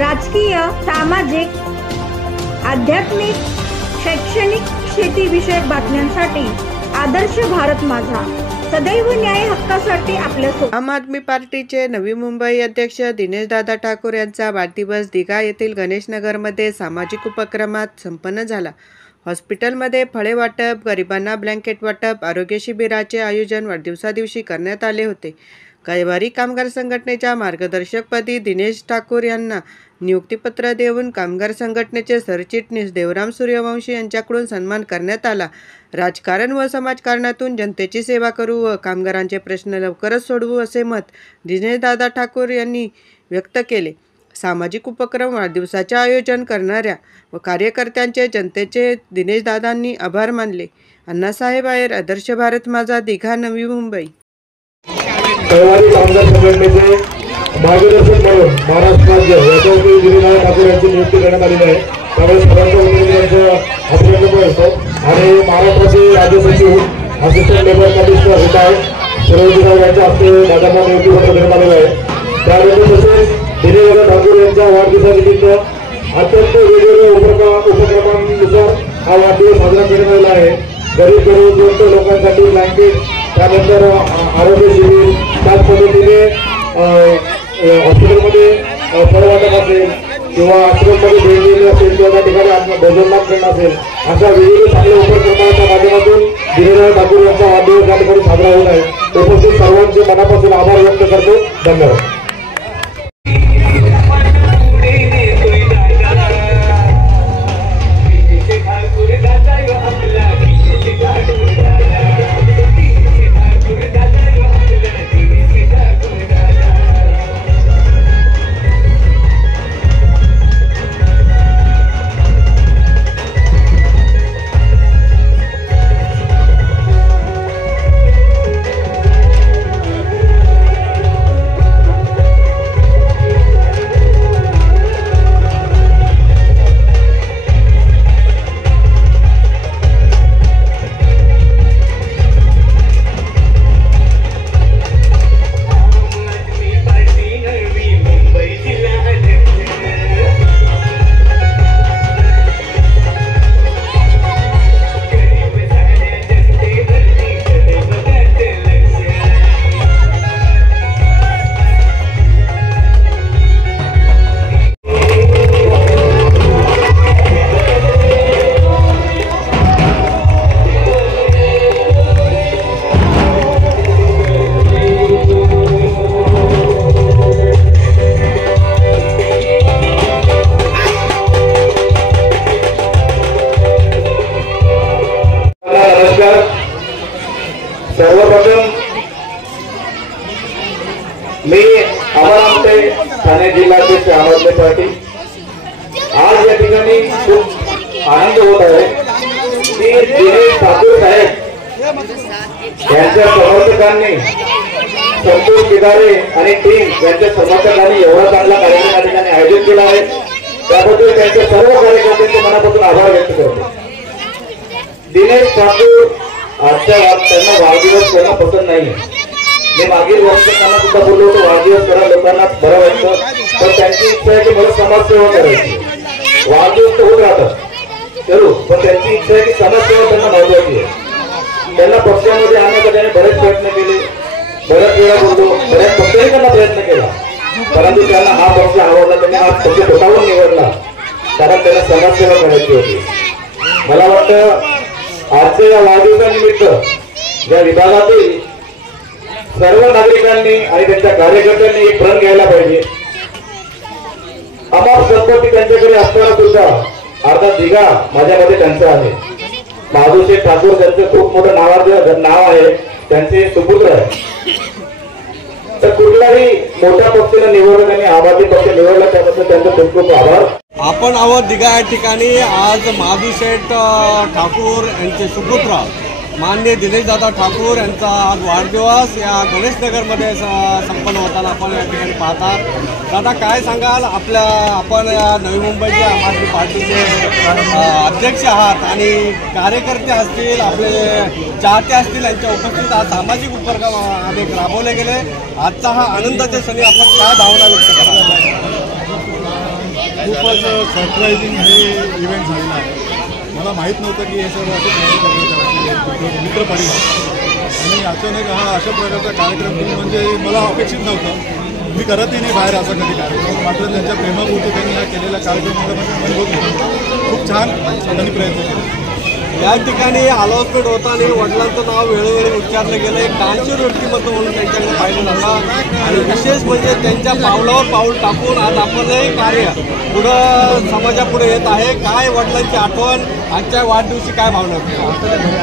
राजकीय, सामाजिक, आध्यात्मिक, शैक्षणिक, शेतीविषयक बातम्यांसाठी आदर्श भारत माझा सदैव न्याय हक्कासाठी आपल्यासोबत। आम आदमी पार्टीचे नवी मुंबई अध्यक्ष दिनेशदादा ठाकूर यांचा वाढदिवस दिघा येथील गणेशनगरमध्ये सामाजिक उपक्रमात संपन्न झाला। हॉस्पिटलमध्ये फळे वाटप, गरिबांना ब्लँकेट वाटप, आरोग्य शिबिराचे आयोजन वाढदिवसादिवशी करण्यात आले होते। कैवारी कामगार संघटनेच्या मार्गदर्शकपदी दिनेश ठाकूर यांना नियुक्तीपत्र देऊन कामगार संघटनेचे सरचिटणीस देवराम सूर्यवंशी यांच्याकडून सन्मान करण्यात आला। राजकारण व समाजकारणातून जनतेची सेवा करू व कामगारांचे प्रश्न लवकरच सोडवू असे मत दिनेशदादा ठाकूर यांनी व्यक्त केले। सामाजिक उपक्रम वाढदिवसाचे आयोजन करणाऱ्या व कार्यकर्त्यांचे जनतेचे दिनेशदादांनी आभार मानले। अण्णासाहेब आयर, आदर्श भारत माझा, दिघा, नवी मुंबई। कैवारी कामगार संघटनेचे मार्गदर्शक म्हणून महाराष्ट्र राज्य याच्यावरती दिनेशदादा ठाकूर यांची नियुक्ती करण्यात आलेली आहे। त्यामुळे सर्वांच्या अभिनंदन असतो। आणि महाराष्ट्राचे राज्य सचिव असिस्टंट लेबर कमिशनर रिटायर्ड सरोजराव यांच्या हस्ते दादांना नियुक्तीपत्र देण्यात आलेलं आहे। त्यानंतर तसेच दिनेशदादा ठाकूर यांच्या वाढदिवसानिमित्त अत्यंत वेगवेगळ्या उपक्रमांनुसार हा वाढदिवस साजरा करण्यात आलेला आहे। गरीब गरजवंत लोकांसाठी ब्लँकेट, त्यानंतर आरोग्य शिबिर, त्याच पद्धतीने हॉस्पिटलमध्ये फळ वाटप असेल किंवा आश्रममध्ये भेट दिली असेल किंवा त्या ठिकाणी भोजनदान करणं असेल, अशा विविध चांगल्या उपक्रमांच्या माध्यमातून दिनेशदादा ठाकूर यांचा वाढदिवस या ठिकाणी साजरा होत आहे। उपस्थित सर्वांचे मनापासून आभार व्यक्त करतो। धन्यवाद। सर्वप्रथम मी आमचे ठाणे जिल्ह्याचे आम आदमी पार्टी आज या ठिकाणी खूप आनंद होत आहे की दिनेश ठाकूर साहेब यांच्या समर्थकांनी, संतोष किदारे आणि टीम यांच्या समर्थकांनी एवढा चांगला कार्यक्रम या ठिकाणी आयोजित केला आहे। त्याबद्दल त्यांच्या सर्व कार्यकर्त्यांचे मनापासून आभार व्यक्त करतो। दिनेश ठाकूर आजच्या त्यांना वाढदिवस करणं पसंत नाही। मी मागील वर्षी त्यांना सुद्धा बोललो होतो वाढदिवस करा, लोकांना बरं वाटतं, पण त्यांची इच्छा आहे की मला समाजसेवा करायची। वाढदिवस तर होत राहतात करू, पण त्यांची इच्छा आहे की समाजसेवा त्यांना महत्वाची आहे। त्यांना पक्षामध्ये आणण्याचा त्याने बरेच प्रयत्न केले, बऱ्याच वेळा बोललो, बऱ्याच पक्षाने त्यांना प्रयत्न केला, परंतु त्यांना हा पक्ष आवडला, त्यांनी हा पक्ष स्वतःहून निवडला, कारण त्यांना समाजसेवा करायची होती। मला वाटतं आजच्या या वाढदिवसानिमित्त या विभागातील सर्व नागरिकांनी आणि त्यांच्या कार्यकर्त्यांनी एक प्रण घ्यायला पाहिजे। अमाप संपत्ती त्यांच्याकडे असताना सुद्धा अर्धा दिघा माझ्यामध्ये त्यांचा आहे। माधुशेठ ठाकूर त्यांचं खूप मोठं नाव आहे, त्यांचे सुपुत्र आहे। तर कुठलाही मोठ्या पक्षाने निवडलं त्यांनी आम आदमी पक्ष निवडला, त्याबद्दल त्यांचा खूप खूप आभार। आपण आहोत दिघा या ठिकाणी। आज माधुशेठ ठाकूर यांचे सुपुत्र माननीय दिनेशदादा ठाकूर यांचा आज वाढदिवस या गणेशनगरमध्ये संपन्न होताना आपण या ठिकाणी पाहतात। दादा, काय सांगाल? आपण या नवी मुंबईचे आम आदमी पार्टीचे अध्यक्ष आहात आणि कार्यकर्ते असतील, आपले चाहते असतील, यांच्या उपस्थित आज सामाजिक उपक्रम अनेक राबवले गेले। आजचा हा आनंदाचा क्षणी आपण काय भावना व्यक्त कराल? खूपच सरप्रायझिंग हे इव्हेंट झालेला आहे. मला माहीत नव्हतं की हे सर्व असे मित्रपरिवार आणि अचानक हा अशा प्रकारचा कार्यक्रम म्हणजे मला अपेक्षित नव्हतं. मी करतही नाही बाहेर असा कधी कार्यक्रम, मात्र त्यांच्या प्रेमापोटी त्यांनी हा केलेला कार्यक्रम मला खूप छान त्यांनी प्रयत्न केले. या ठिकाणी अनाउन्समेंट होताना वडिलांचं नाव वेळोवेळी उच्चारलं गेलं. एक दानशूर व्यक्तिमत्व म्हणून त्यांच्याकडे पाहिलं जातं आणि विशेष म्हणजे त्यांच्या पावलावर पाऊल टाकून आज आपण हे कार्य पुढं समाजापुढे येत आहे. काय वडिलांची आठवण आजच्या वाढदिवशी काय भावना?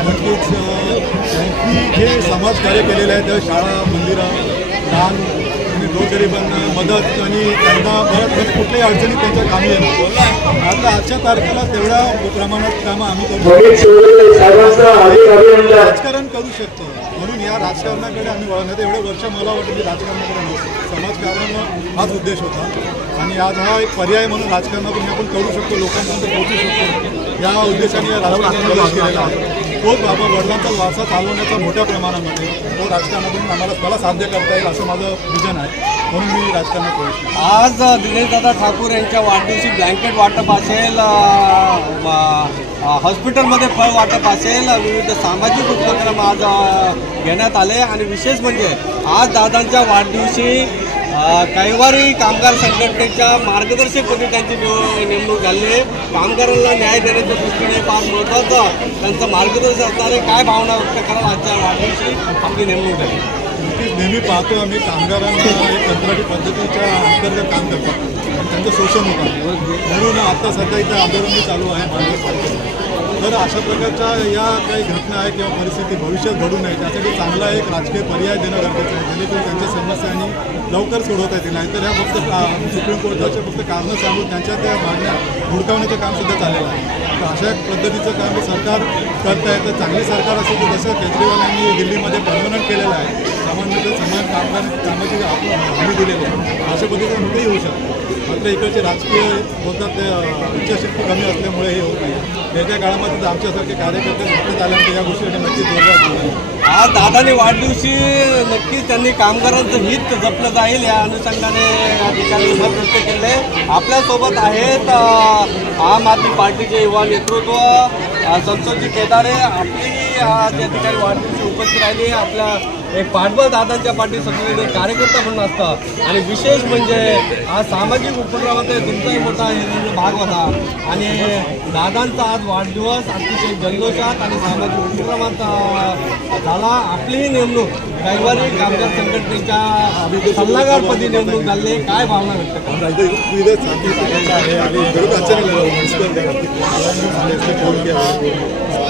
नक्कीच त्यांनी जे समाजकार्य केलेलं आहे त्या शाळा, मंदिरं, दान आणि गोरगरिबांना मदत आणि त्यांना बऱ्याच कुठल्याही अडचणी त्यांच्या कामी येणार. आता आजच्या तारखेला तेवढ्या प्रमाणात कामं आम्ही राजकारण करू शकतो म्हणून या राजकारणाकडे आम्ही वळण्यात एवढे वर्ष मला वाटतं की राजकारणाकडे नव्हतं. समाजकारण हाच उद्देश होता आणि आज हा एक पर्याय म्हणून राजकारणातून आपण करू शकतो, लोकांपर्यंत पोहोचू शकतो या उद्देशाने या राजकारणात प्रवेश केलेला आहे. तोच बाबा वडिलांचा वारसा चालवण्याचा मोठ्या प्रमाणामध्ये तो राजकारणातून मला साध्य करता येईल असं माझं विजन आहे, म्हणून मी राजकारणात प्रवेश केला. आज दिनेशदादा ठाकूर यांच्या वाढदिवशी ब्लँकेट वाटप असेल, हॉस्पिटलमध्ये फळ वाटप असेल, विविध सामाजिक उपक्रम आज घेण्यात आले आणि विशेष म्हणजे आज दादांच्या वाढदिवशी कैवारी कामगार संघटनेच्या मार्गदर्शकपदी त्यांची नेमणूक झाली आहे. कामगारांना न्याय देण्याच्या दृष्टीने फार महत्त्वाचं त्यांचं मार्गदर्शन असणारे काय भावना व्यक्त कराल आजच्या वाढदिवशी आपली नेमणूक झाली? नेहमी पाहतो आम्ही कामगारांना एक कंत्राटी पद्धतीच्या अंतर्गत काम करतात आणि त्यांचं शोषण होतं, म्हणून आता सध्या इथं आंदोलन चालू आहे. तर अशा प्रकारच्या या काही घटना आहे किंवा परिस्थिती भविष्यात घडू नये त्यासाठी चांगला एक राजकीय पर्याय देणं गरजेचं आहे, जेणेकरून त्यांच्या समस्या आणि लवकर सोडवता येतील. नाहीतर ह्या फक्त सुप्रीम कोर्टाचे फक्त कारणं सांगून त्यांच्या त्या मागण्या हुडकावण्याचं काम सुद्धा चाललेलं आहे. तर अशा पद्धतीचं काम सरकार करत आहे. तर चांगली सरकार असेल तर जसं केजरीवाल यांनी दिल्लीमध्ये परमनंट केलेलं आहे, समान कामाची हमी दिलेली आहे, अशा पद्धतीचं कुठेही होऊ शकतं. मात्र इकडचे राजकीय होतात ते इच्छाशक्ती कमी असल्यामुळे हे होत नाही. येत्या काळामध्ये आमच्यासारखे कार्यकर्ते सत्तेत आल्यानंतर या गोष्टीसाठी नक्कीच जोरदार. आज दादाने वाढदिवशी नक्कीच त्यांनी कामगारांचं हित जपलं जाईल या अनुषंगाने या ठिकाणी मत व्यक्त केले. आपल्यासोबत आहेत आम आदमी पार्टीचे युवा नेतृत्व संतोषजी केदारे. आपली आज या ठिकाणी वाढदिवशी उपस्थित राहिली. आपल्या एक पाठबळ दादांच्या पाठी सगळे कार्यकर्ता म्हणून असतात आणि विशेष म्हणजे आज सामाजिक उपक्रमात तुमचाही मोठा भाग होता आणि दादांचा आज वाढदिवस अतिशय जल्लोषात आणि सामाजिक उपक्रमात झाला. आपलीही नेमणूक कैवारी कामगार संघटनेच्या सल्लागारपदी नेमणूक झाली. काय भावना व्यक्त करतात?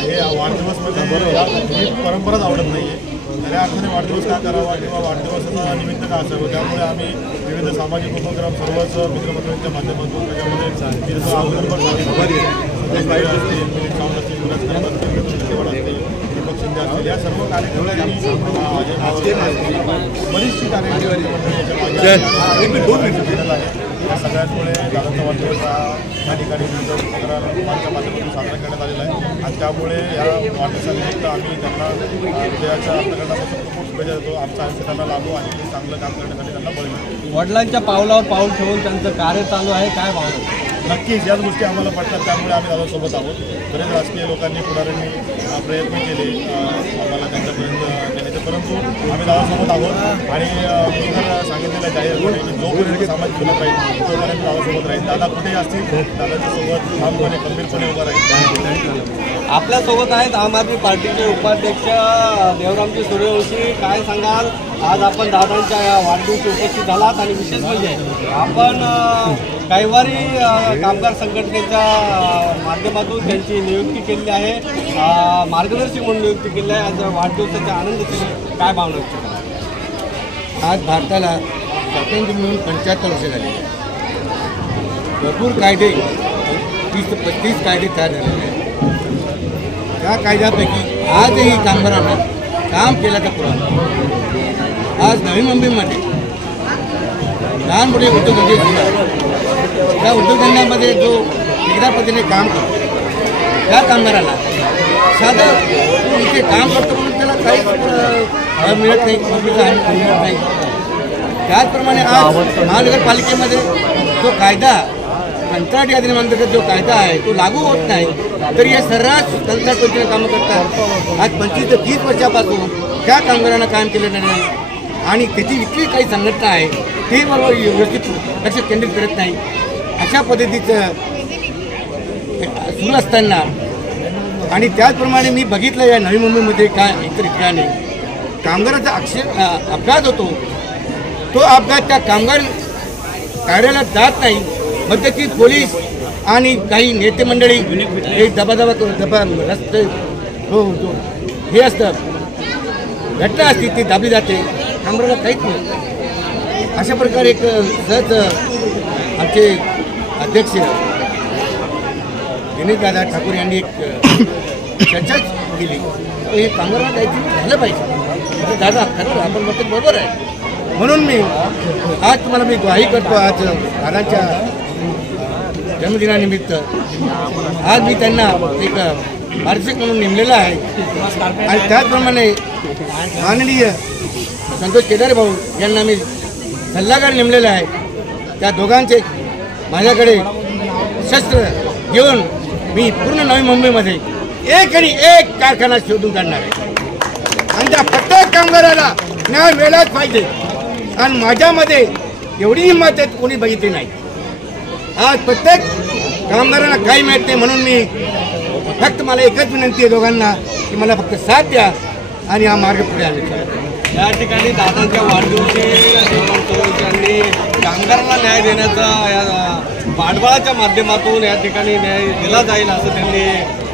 हे वाढदिवसमध्ये परंपराच आवडत नाही आहे. त्या अर्थाने वाढदिवस का करावा किंवा वाढदिवसाचा निमित्त का असावं, त्यामुळे आम्ही विविध सामाजिक उपक्रम सर्वच मित्रमंडळांच्या माध्यमातून त्याच्यामध्ये दीपक शिंदे असतील या सर्व कार्यक्रमांनी बरीचशी कार्यक्रम 2 मिनिटं केलेलं आहे. या सगळ्यांमुळे दादाचा वाढदिवस या ठिकाणी विविध उपक्रमांच्या माध्यमातून साजरा करण्यात आलेला आहे आणि त्यामुळे या वाढदिवसानिमित्त आम्ही त्यांना हृदयाच्या अंतकरणापासून खूप शुभेच्छा देतो. आमचा आयुष्य त्यांना लाभो आणि चांगलं काम करण्यासाठी त्यांना बळ मिळेल. वडिलांच्या पावलावर पाऊल ठेवून त्यांचं कार्य चालू आहे. काय भावना? नक्कीच याच गोष्टी आम्हाला पडतात, त्यामुळे आम्ही दादासोबत आहोत. बरेच राजकीय लोकांनी पुढाऱ्यांनी प्रयत्न केले आम्हाला त्यांच्यापर्यंत नेण्याचे, परंतु आम्ही दादासोबत आहोत आणि मी जर सांगितलेलं जाहीरपणे की जोपर्यंत सामाजिक गुन्हा राहील तोपर्यंत दादासोबत राहील. दादा कुठेही असतील दादाच्यासोबत ठामपणे खंबीरपणे उभा राहील. आपल्यासोबत आहेत आम आदमी पार्टीचे उपाध्यक्ष देवरामजी सूर्यवंशी. काय सांगाल? आज आपण दादांच्या या वाढदिवशी उपस्थित झालात आणि विशेष म्हणजे आपण कैवारी कामगार संघटनेच्या माध्यमातून त्यांची नियुक्ती केलेली आहे, मार्गदर्शक म्हणून नियुक्ती केली आहे. आज वाढदिवसाचा आनंद काय भावना व्यक्त करा? आज भारताला स्वातंत्र्य मिळून 75 वर्ष झाली. भरपूर कायदे 30 ते 35 कायदे तयार झालेले आहेत. त्या कायद्यापैकी आजही कामगारांना काम केल्याचा पुरावा आज नवी मुंबईमध्ये लहान मोठे उद्योगधंदे सुद्धा त्या उद्योगधंद्यामध्ये जो वेगळ्या पद्धतीने काम करतो त्या कामगाराला साधं इथे काम करतो म्हणून त्याला काहीच मिळत नाही, मिळत नाही. त्याचप्रमाणे आज महानगरपालिकेमध्ये जो कायदा कंत्राटी अधिनियमांतर्गत जो कायदा आहे तो लागू होत नाही, तरी हे सर्रास कंत्राट पद्धतीने कामं करतात. आज 25 ते 30 वर्षापासून त्या कामगारांना कायम केलेलं नाही आणि त्याची इतकी काही संघटना आहे ते बरोबर व्यवस्थित लक्ष केंद्रित करत नाही. अशा पद्धतीचं सुरू असताना आणि त्याचप्रमाणे मी बघितलं या नवी मुंबईमध्ये काय इतर ठिकाणी कामगाराचा अपघात होतो, तो अपघात त्या कामगार कार्यालयात जात नाही, मध्यस्थी पोलीस आणि काही नेते मंडळी हे दबा रस्ते हो हे असतं घटना असते ती दाबली जाते, कामगाराला काहीच नाही. अशा प्रकारे एक सहज आमचे अध्यक्ष दिनेशदादा ठाकूर यांनी एक चर्चा केली, हे कामगारांना काहीतरी झालं पाहिजे. दादा खरं आपण म्हणतो बरोबर आहे. म्हणून मी आज तुम्हाला मी ग्वाही करतो, आज दादांच्या जन्मदिनानिमित्त आज मी त्यांना एक मार्गदर्शक म्हणून नेमलेलं आहे आणि त्याचप्रमाणे माननीय संतोष केदारे भाऊ यांना मी सल्लागार नेमलेला आहे. त्या दोघांचे माझ्याकडे शस्त्र घेऊन मी पूर्ण नवी मुंबईमध्ये एक आणि एक कारखाना शोधून काढणार आहे आणि त्या प्रत्येक कामगाराला न्याय मिळालाच पाहिजे. आणि माझ्यामध्ये एवढी हिंमत आहे कोणी बघितली नाही. आज प्रत्येक कामगारांना काही मिळत नाही, म्हणून मी फक्त मला एकच विनंती आहे दोघांना की मला फक्त साथ द्या आणि हा मार्ग पुढे आणला. या ठिकाणी दादांच्या वाढदिवशी यांनी कामगारांना न्याय देण्याचा या पाठबळाच्या माध्यमातून या ठिकाणी न्याय दिला जाईल असं त्यांनी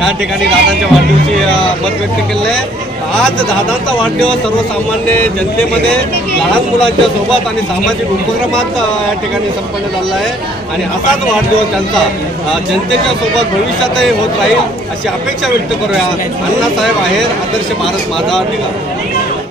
या ठिकाणी दादांच्या वाढदिवशी मत व्यक्त केलं आहे. आज दादांचा वाढदिवस सर्वसामान्य जनतेमध्ये लहान मुलांच्या सोबत आणि सामाजिक उपक्रमात या ठिकाणी संपन्न झाला आहे आणि असाच वाढदिवस त्यांचा जनतेच्या सोबत भविष्यातही होत राहील अशी अपेक्षा व्यक्त करूया. अण्णासाहेब आहेर, आदर्श भारत माझा दिला.